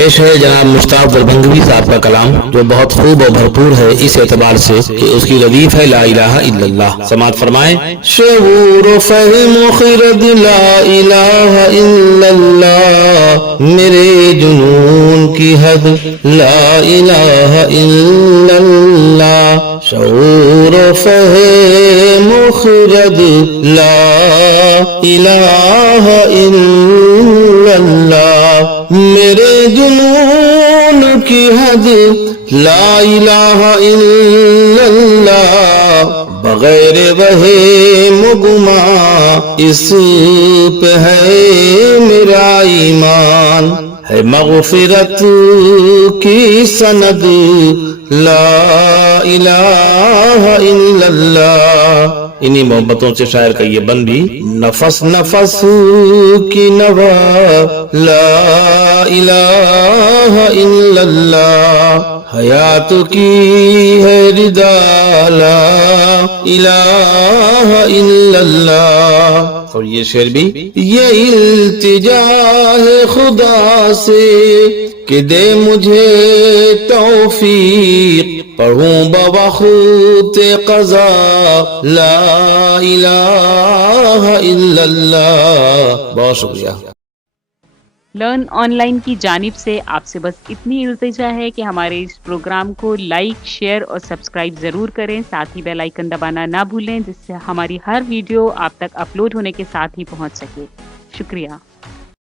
پیش ہے جناب مشتاق دربھنگوی صاحب کا کلام جو بہت خوب اور بھرپور ہے اس اعتبار سے کہ اس کی ردیف ہے لا الہ الا اللہ. سماعت فرمائیں. شعور و فہم و خرد لا الہ الا اللہ، میرے جنون کی حد لا الہ الا اللہ. شعور و فہم و خرد لا الہ الا اللہ، میرے جنون کی حد لا الہ الا اللہ. بغیر وہم و گمان اس پہ ہے میرا ایمان، ہے مغفرت کی سند لا الہ الا اللہ. انہی محبتوں سے شاعر کا یہ بند بھی نفس نفس کی نوا لا الہ الا اللہ، حیات کی ہے ردا لا الہ الا اللہ. اور یہ شعر بھی یہ التجا ہے خدا سے کہ دے مجھے توفیق، پڑھوں بوقت قضا لا الہ الا اللہ. بہت شکریہ. لرن آن لائن کی جانب سے آپ سے بس اتنی التجا ہے کہ ہمارے اس پروگرام کو لائک، شیئر اور سبسکرائب ضرور کریں. ساتھ ہی بیل آئیکن دبانا نہ بھولیں جس سے ہماری ہر ویڈیو آپ تک اپلوڈ ہونے کے ساتھ ہی پہنچ سکے. شکریہ.